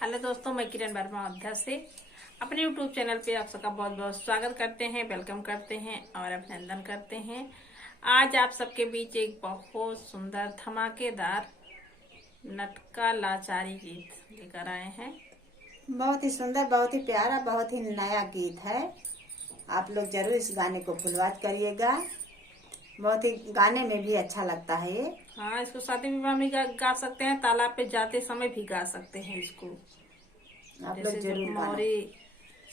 Hello दोस्तों, मैं किरण वर्मा अयोध्या से अपने यूट्यूब चैनल पे आप सबका बहुत बहुत स्वागत करते हैं, वेलकम करते हैं और अभिनंदन करते हैं। आज आप सबके बीच एक बहुत सुंदर धमाकेदार नटका लाचारी गीत लेकर आए हैं। बहुत ही सुंदर, बहुत ही प्यारा, बहुत ही नया गीत है। आप लोग जरूर इस गाने को फुलवाच करिएगा। बहुत ही गाने में भी अच्छा लगता है ये। हाँ, इसको शादी विवाह में गा सकते हैं, तालाब पे जाते समय भी गा सकते हैं इसको। आप लोग जैसे जरूर जब गाना। मौरी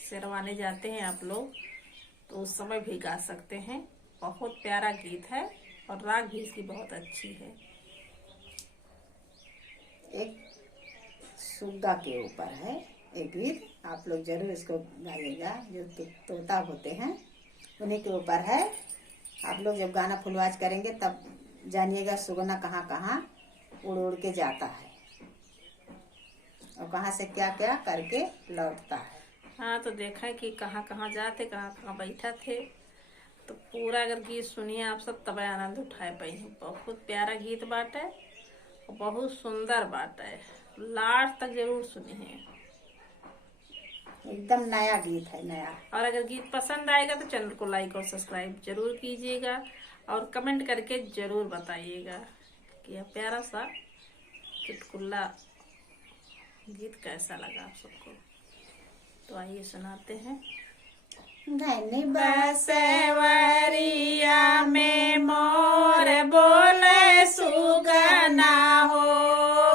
शेरवाने जाते हैं आप लोग, तो उस समय भी गा सकते हैं। बहुत प्यारा गीत है और राग भी इसकी बहुत अच्छी है। एक सुग्गा के ऊपर है एक गीत, आप लोग जरूर इसको गाइएगा। जो तोता होते हैं उन्हीं के ऊपर है। आप लोग जब गाना फुलवाच करेंगे तब जानिएगा सुगना कहाँ कहाँ उड़ उड़ के जाता है और कहाँ से क्या क्या करके लौटता है। हाँ, तो देखा है कि कहाँ कहाँ जाते, कहाँ कहाँ बैठा थे। तो पूरा अगर गीत सुनिए आप सब, तब आनंद उठाए पाई। बहुत प्यारा गीत बात है और बहुत सुंदर बात है। लास्ट तक जरूर सुनिए। एकदम नया गीत है, नया। और अगर गीत पसंद आएगा तो चैनल को लाइक और सब्सक्राइब जरूर कीजिएगा और कमेंट करके जरूर बताइएगा कि यह प्यारा सा चुटकुला गीत कैसा लगा आप सबको। तो आइए सुनाते हैं। घनी बसवरिया में मोर बोले सुगना हो।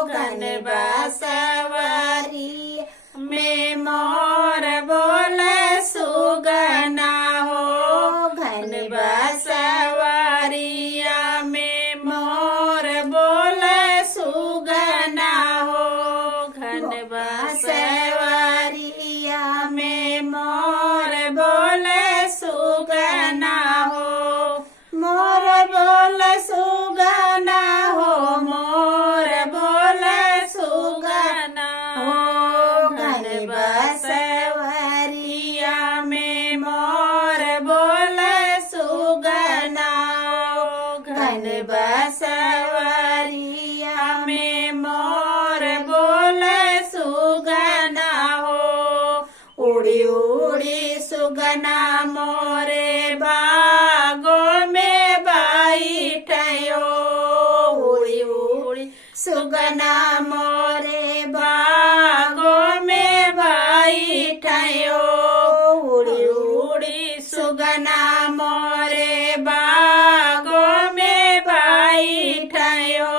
घन बसवरिया में मोर बोले सुगना हो। घन बसवरिया में मोर बोले सुगना हो। घन बसवरिया में मोर बोले सुगना हो। मोर बोले सुगना हो। मोर बोले सुगना हो। घन बसवरिया में मोर बोले सुगना हो। घन बसवरिया में मोर बोले सुगना हो। उड़ी उड़ी सुगना मोरे बागो में बैठयो। उड़ी उड़ी सुगना मोरे बागो में बैठयो। उड़ी उड़ी सुगना मोरे बागो में बैठयो।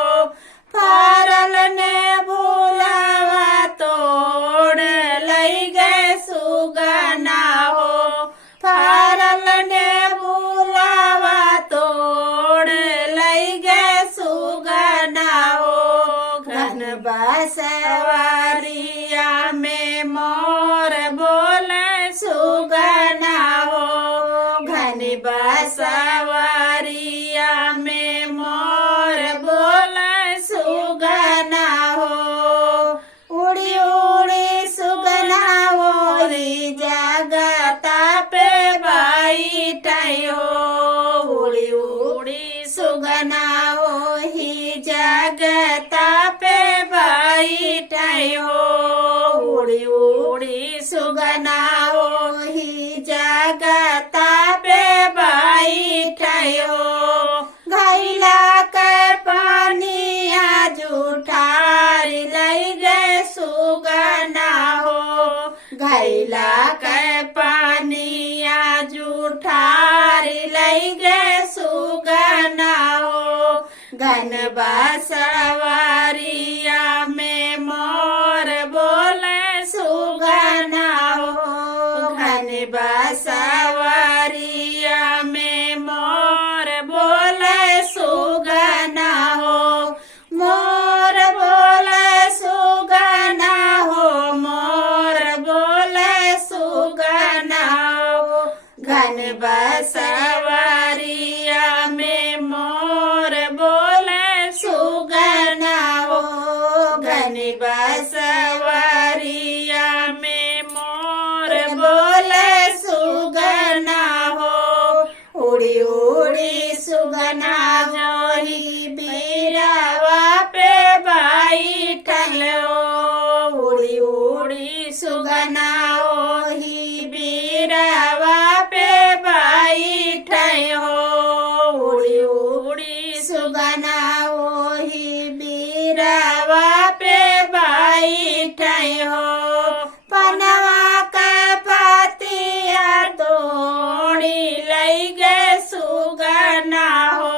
फारल ने भूलावा तोड़ लई गए सुगना हो। फारल ने भूलावा तोड़ लई गए सुगना हो। घन बसवरिया में मोर बोले सुगना हो। घन बसवरिया में मोर बोले सुगना हो। उड़ी उड़ी सुगना ओरी जगता पे बैठयो। उड़ी उड़ी सुगना ओही जगता पे बैठयो। उड़ी उड़ी सुगना ओही जगता पे बैठयो। घैला के पानिया जूठार लई गए सुगना हो। घैला के पानिया जूठार लई गए सुगना हो। घन बसवरिया में मोर बोले सुगना हो। घन बसवरिया में मोर बोले सुगना हो। मोर बोले सुगना हो। मोर बोले सुगना हो। घन बसवरिया में मोर बोले सुगना हो। घन बसवरिया में मोर बोले सुगना हो। उड़ी उड़ी सुगना जोही बीरावा पे बैठल हो। उड़ी उड़ी सुगना ओही बीरवा पे बैठे हो। उड़ी उड़ी सुगना ओही बीरवा पे बैठे हो। पनवा का पतिया तोड़ी लई गे सुगना हो।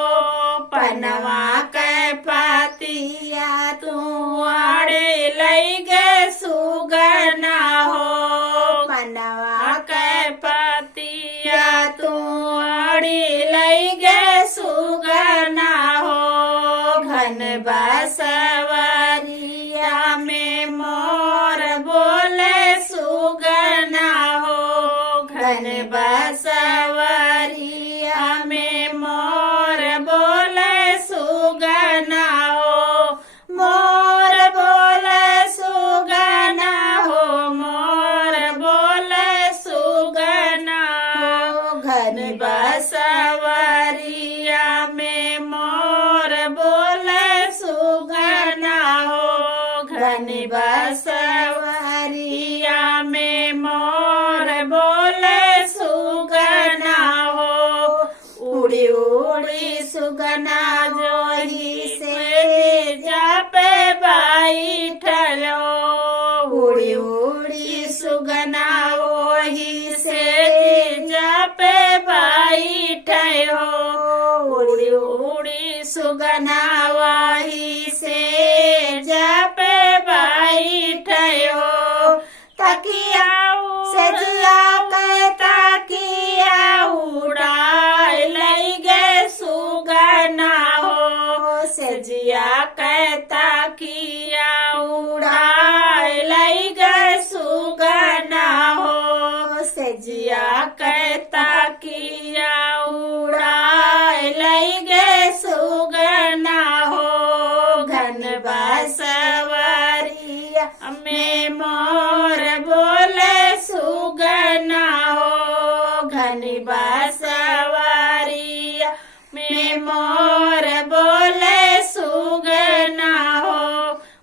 पनवा के पतिया तुआड़े लई गे सुगना हो। पनवा के पतिया तुआड़े लई गे सुगना हो। घन बसवरिया में मोर बोले सुगना हो। घन बसवरिया में मोर बोले सुगना हो। मोर बोले सुगना हो। मोर बोले सुगना हो। घन बसवरिया में मोर बोले सुगना हो। घन बसवरिया में मोर बोले सुगना हो। उड़ी उड़ी सुगना जोही से जापे बैठल हो। उड़ी उड़ी सुगना ओही से जापे बैठे हो। उड़ी उड़ी सुगना वही से जापे बैठे हो। तकिया सजिया के तकिया उड़ाए लई गे सुगना हो। सजिया के तकिया उड़ाए लई गे सुगना हो। सजिया के तकिया उड़ाए लई गे सुगना हो। घन बसवरिया में मोर बोले सुगना हो। घन बसवरिया में मोर बोले सुगना हो।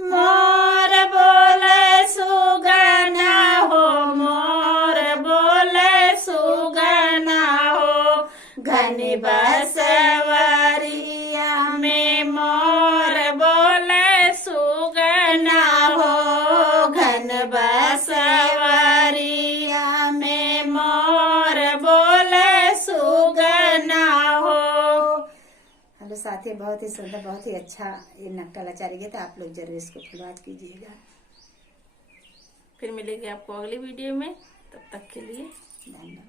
मोर बोले सुगना हो। मोर बोले सुगना हो। घन बसवरिया में मोर बोले सुगना हो। घन बसवरिया में मोर बोले सुगना हो। हेलो साथी, बहुत ही सुंदर, बहुत ही अच्छा ये नकटा लाचारी गीत, आप लोग जरूर इसको फुलवात कीजिएगा। फिर मिलेंगे आपको अगली वीडियो में, तब तक के लिए धन्यवाद।